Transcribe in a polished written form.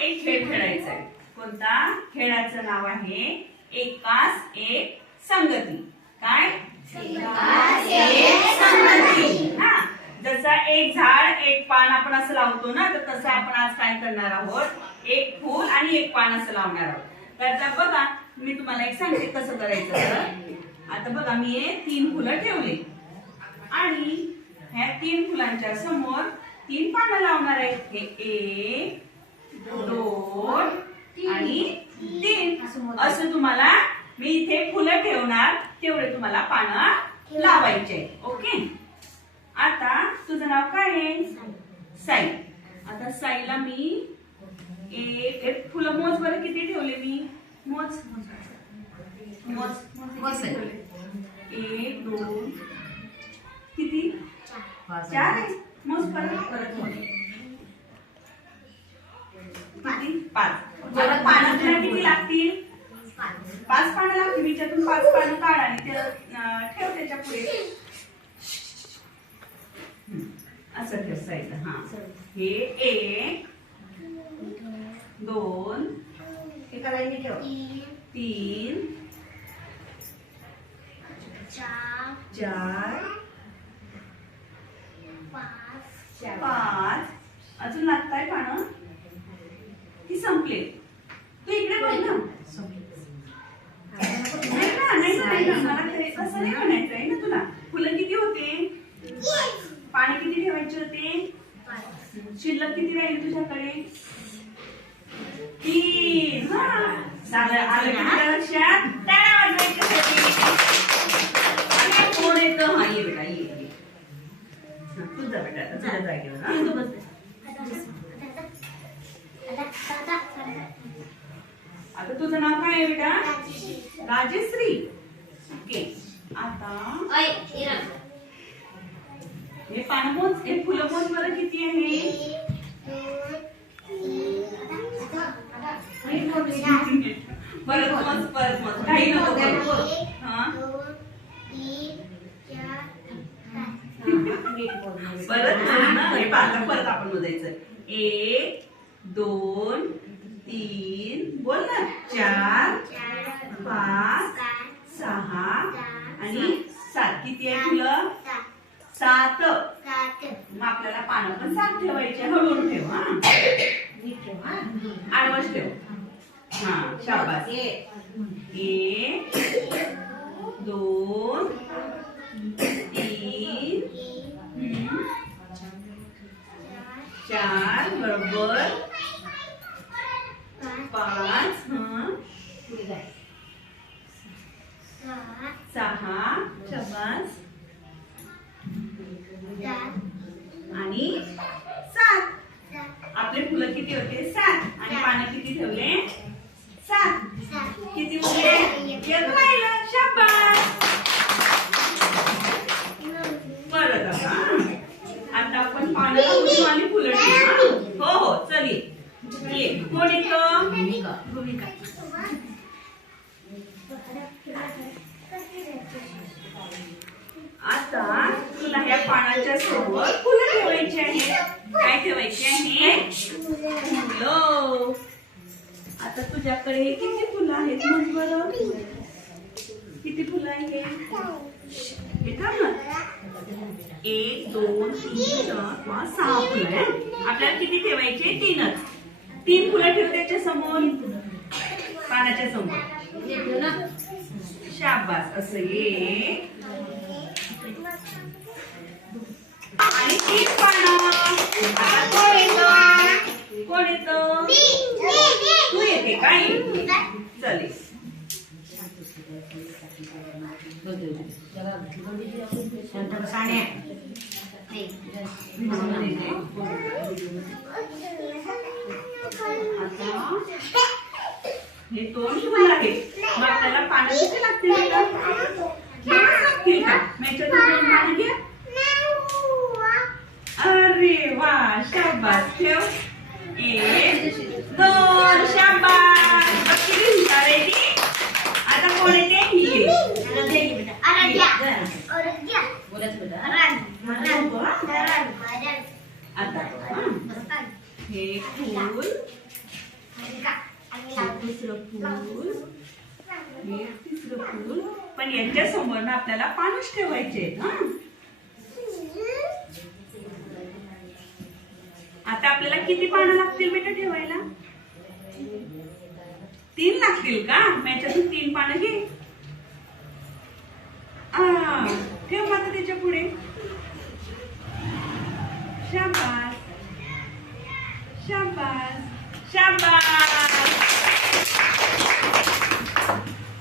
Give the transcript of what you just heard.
एक खेळ खेळायचा आहे. कोणता? खेळाचं नाव आहे एकास एक संगती. काय? एकास एक संगती. हा, जसा एक झाड एक पान आपण असं लावतो ना, तर तसं आपण आज काय करणार आहोत, एक फूल आणि एक पान असं लावणार आहोत. तर बघा मी तुम्हाला एक सांगते कसं करायचं. तर आता बघा मी हे 3 फुलं ठेवले आणि ह्या 3 फुलांच्या समोर 3 पानं लावणार आहेत. हे 1 2 आणि 3 असं तुम्हाला मी इथे फुलं ठेवणार, तेवढे तुम्हाला पानं लावायचे. ओके. आता तुझं नाव काय आहे? साई. आता साईला मी एक फुलं मोज बरं किती ठेवले मी? मोज मोज 1 2 किती? 4 आहे. मोज परत मोज किती? 5. आता पानं तुला किती लागतील? 5 पानं लागतील. याच्यातून 5 पानं काढ आणि ठेव त्याच्या पुढे असं ठेव साईडला. हा, हे 1 2 एका लाईनने ठेव 3 4 5 अजून लागताय पानं की संपले? तू इकडे बघ ना. नाही ना, मला कसं नाही म्हणायचंय ना तुला. फुलं किती होते? पाणी किती ठेवायचे होते? शिल्लक किती राहील तुझ्याकडे? 3. आलं तुझ्या लक्षात? टाळ्या वाजवायच्यासाठी. कोण येतं? हा, ये बेटा ये. तुझा बेटा आता तुझ्या जागेवर. आता तुझं नाव काय आहे बेटा? राजश्री. ओके. आता हे पान मोज, हे फुलं मोज बरं किती आहे? परत मोज काही नको करू. हा, परत आपण मोजायचं. 1 2 3 बोल ना. 4 5 6 आणि 7. किती आहे फुलं? 7. मग आपल्याला पानं पण 7 ठेवायचे. हळूहळू ठेव. हा, आडवच ठेव. हा, शाबास. 1 2 3 4 बरोबर 5 6 शाबास आणि 7. आपले फुलं किती होते? 7. आणि पानं किती ठेवले? 7. किती उरले? 1 राहिलं. शाबास. परत आता आपण पानं लावून आणि फुलं ठेवू. हो चल ये. कोण येतं? भूमिका. आता तुला ह्या पानाच्या समोर फुलं ठेवायची आहेत. काय ठेवायची आहे? फुलं. आता तुझ्याकडे किती फुलं आहेत? मग बरं किती फुलं आहेत? 1 2 3 4 5 6 फुलं आहेत. आपल्याला किती ठेवायचे? 3च. 3 फुलं ठेव त्याच्या समोर, पानाच्या समोर. शाबास. असं ये आणि 3 पानं. आता कोण येतं? कोण येतं? तू येते काय? चल. हे 2 फुलं आहेत. मग आपल्याला पानं किती लागतील? 2 लागतील का? याच्यातून 2 पानं घ्या. अरे वा, शाबास. ठेव. 1 2 शाबास. किती हुशार आहे ती. आता कोण येते? ही आता हे फूल दुसरं फूल, हे तिसरं फूल. पण यांच्या समोर ना आपल्याला पानच ठेवायचे. आता आपल्याला किती पानं लागतील बेटा ठेवायला? 3 लागतील का? मग याच्यातून 3 पानं घे. ठेव आता त्याच्या पुढे.